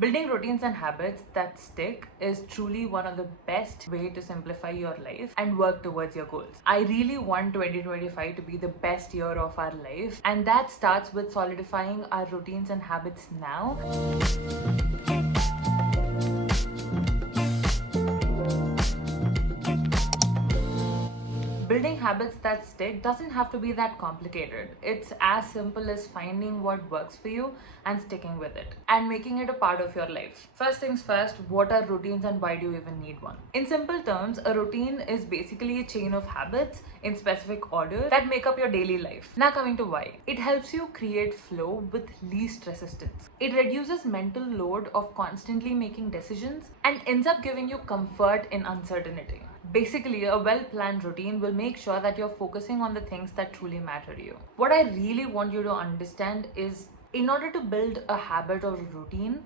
Building routines and habits that stick is truly one of the best way to simplify your life and work towards your goals. I really want 2025 to be the best year of our life, and that starts with solidifying our routines and habits now. Building habits that stick doesn't have to be that complicated. It's as simple as finding what works for you and sticking with it and making it a part of your life. First things first, what are routines and why do you even need one? In simple terms, a routine is basically a chain of habits in specific order that make up your daily life. Now coming to why. It helps you create flow with least resistance. It reduces mental load of constantly making decisions and ends up giving you comfort in uncertainty. Basically, a well-planned routine will make sure that you're focusing on the things that truly matter to you. What I really want you to understand is, in order to build a habit or a routine,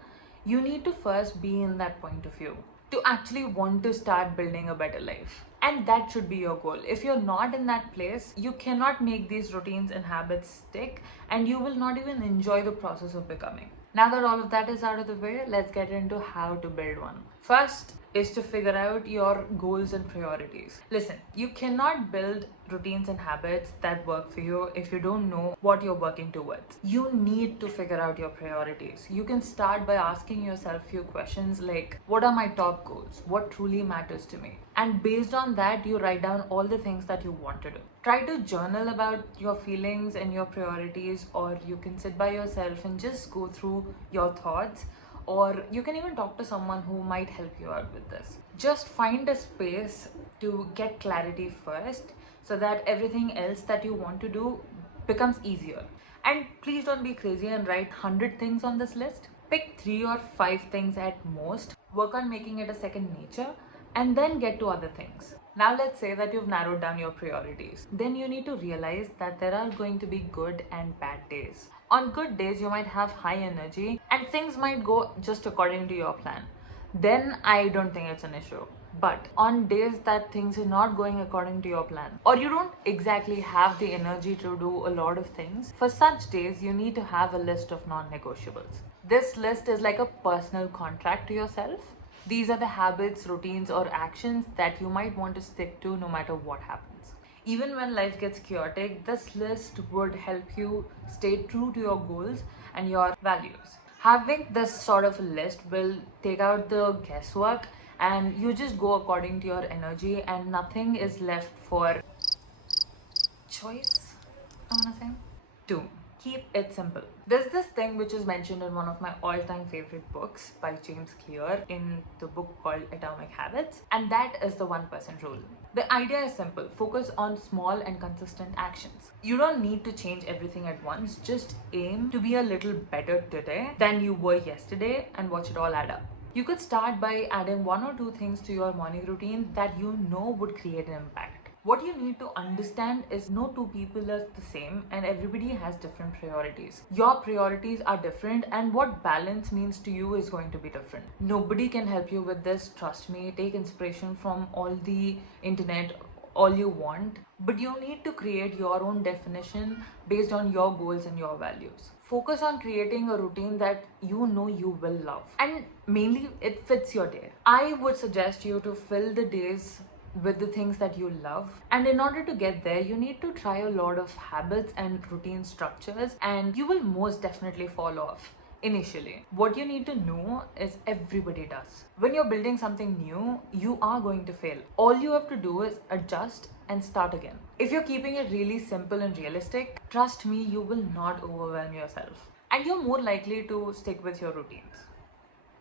you need to first be in that point of view to actually want to start building a better life. And that should be your goal. If you're not in that place, you cannot make these routines and habits stick, and you will not even enjoy the process of becoming. Now that all of that is out of the way, let's get into how to build one. First is to figure out your goals and priorities. Listen, you cannot build routines and habits that work for you if you don't know what you're working towards. You need to figure out your priorities. You can start by asking yourself a few questions like, what are my top goals? What truly matters to me? And based on that, you write down all the things that you want to do. Try to journal about your feelings and your priorities, or you can sit by yourself and just go through your thoughts, or you can even talk to someone who might help you out with this. Just find a space to get clarity first so that everything else that you want to do becomes easier. And please don't be crazy and write 100 things on this list. Pick 3 or 5 things at most, work on making it a second nature, and then get to other things. Now let's say that you've narrowed down your priorities. Then you need to realize that there are going to be good and bad days. On good days, you might have high energy and things might go just according to your plan. Then I don't think it's an issue. But on days that things are not going according to your plan, or you don't exactly have the energy to do a lot of things, for such days you need to have a list of non-negotiables. This list is like a personal contract to yourself. These are the habits, routines, or actions that you might want to stick to no matter what happens. Even when life gets chaotic, this list would help you stay true to your goals and your values. Having this sort of a list will take out the guesswork, and you just go according to your energy and nothing is left for choice, I wanna say. 2. Keep it simple. There's this thing which is mentioned in one of my all-time favorite books by James Clear in the book called Atomic Habits, and that is the 1% rule. The idea is simple. Focus on small and consistent actions. You don't need to change everything at once. Just aim to be a little better today than you were yesterday and watch it all add up. You could start by adding 1 or 2 things to your morning routine that you know would create an impact. What you need to understand is no two people are the same and everybody has different priorities. Your priorities are different, and what balance means to you is going to be different. Nobody can help you with this, trust me. Take inspiration from all the internet, all you want, but you need to create your own definition based on your goals and your values. Focus on creating a routine that you know you will love, and mainly it fits your day. I would suggest you to fill the days with the things that you love, and in order to get there you need to try a lot of habits and routine structures, and you will most definitely fall off initially. What you need to know is everybody does. When you're building something new, you are going to fail. All you have to do is adjust and start again. If you're keeping it really simple and realistic, trust me, you will not overwhelm yourself, and you're more likely to stick with your routines.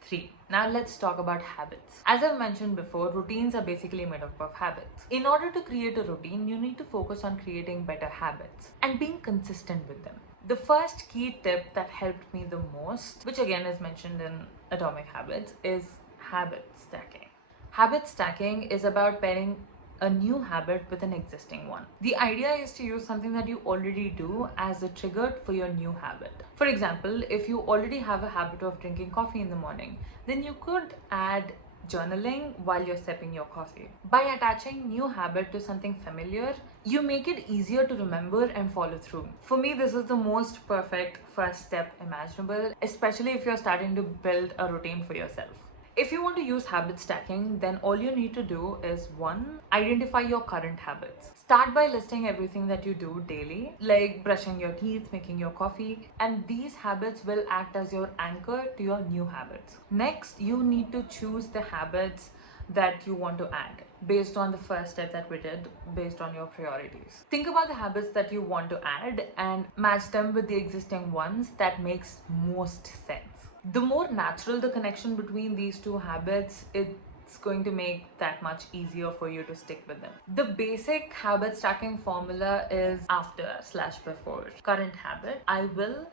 3. Now let's talk about habits. As I've mentioned before, routines are basically made up of habits. In order to create a routine, you need to focus on creating better habits and being consistent with them. The first key tip that helped me the most, which again is mentioned in Atomic Habits, is habit stacking. Habit stacking is about pairing a new habit with an existing one. The idea is to use something that you already do as a trigger for your new habit. For example, if you already have a habit of drinking coffee in the morning, then you could add journaling while you're sipping your coffee. By attaching new habit to something familiar, you make it easier to remember and follow through. For me, this is the most perfect first step imaginable, especially if you're starting to build a routine for yourself. If you want to use habit stacking, then all you need to do is one, identify your current habits. Start by listing everything that you do daily, like brushing your teeth, making your coffee, and these habits will act as your anchor to your new habits. Next, you need to choose the habits that you want to add based on the first step that we did, based on your priorities. Think about the habits that you want to add and match them with the existing ones that makes most sense. The more natural the connection between these two habits, it's going to make that much easier for you to stick with them. The basic habit stacking formula is after/before current habit, I will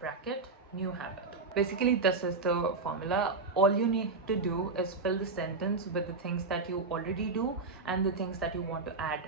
bracket new habit. Basically, this is the formula. All you need to do is fill the sentence with the things that you already do and the things that you want to add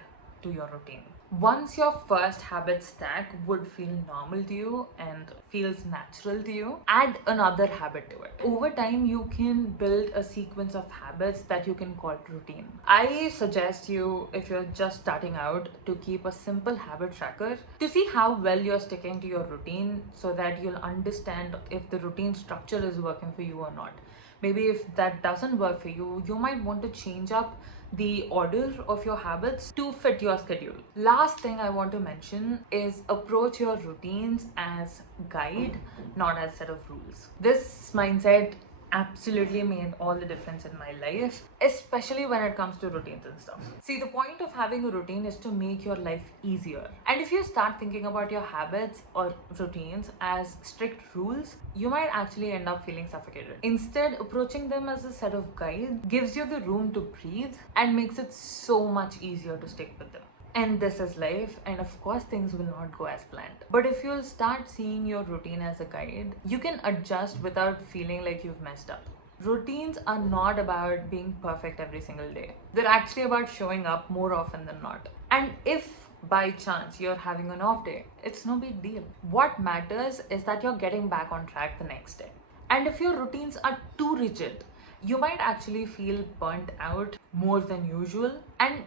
to your routine. Once your first habit stack would feel normal to you and feels natural to you, add another habit to it. Over time, you can build a sequence of habits that you can call routine. I suggest you, if you're just starting out, to keep a simple habit tracker to see how well you're sticking to your routine so that you'll understand if the routine structure is working for you or not. Maybe if that doesn't work for you, you might want to change up the order of your habits to fit your schedule. Last thing I want to mention is approach your routines as guide, not as set of rules. This mindset absolutely made all the difference in my life, especially when it comes to routines and stuff. See, the point of having a routine is to make your life easier. And if you start thinking about your habits or routines as strict rules, you might actually end up feeling suffocated. Instead, approaching them as a set of guides gives you the room to breathe and makes it so much easier to stick with them. And this is life, and of course things will not go as planned. But if you'll start seeing your routine as a guide, you can adjust without feeling like you've messed up. Routines are not about being perfect every single day. They're actually about showing up more often than not. And if by chance you're having an off day, it's no big deal. What matters is that you're getting back on track the next day. And if your routines are too rigid, you might actually feel burnt out more than usual, and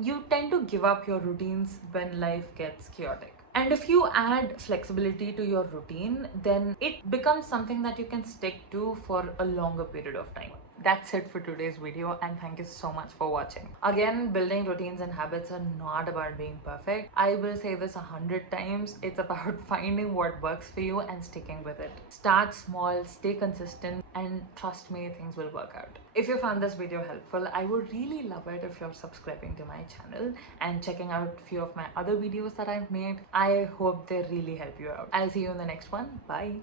you tend to give up your routines when life gets chaotic. And if you add flexibility to your routine, then it becomes something that you can stick to for a longer period of time. That's it for today's video, and thank you so much for watching. Again, building routines and habits are not about being perfect. I will say this 100 times. It's about finding what works for you and sticking with it. Start small, stay consistent, and trust me, things will work out. If you found this video helpful, I would really love it if you're subscribing to my channel and checking out a few of my other videos that I've made. I hope they really help you out. I'll see you in the next one. Bye.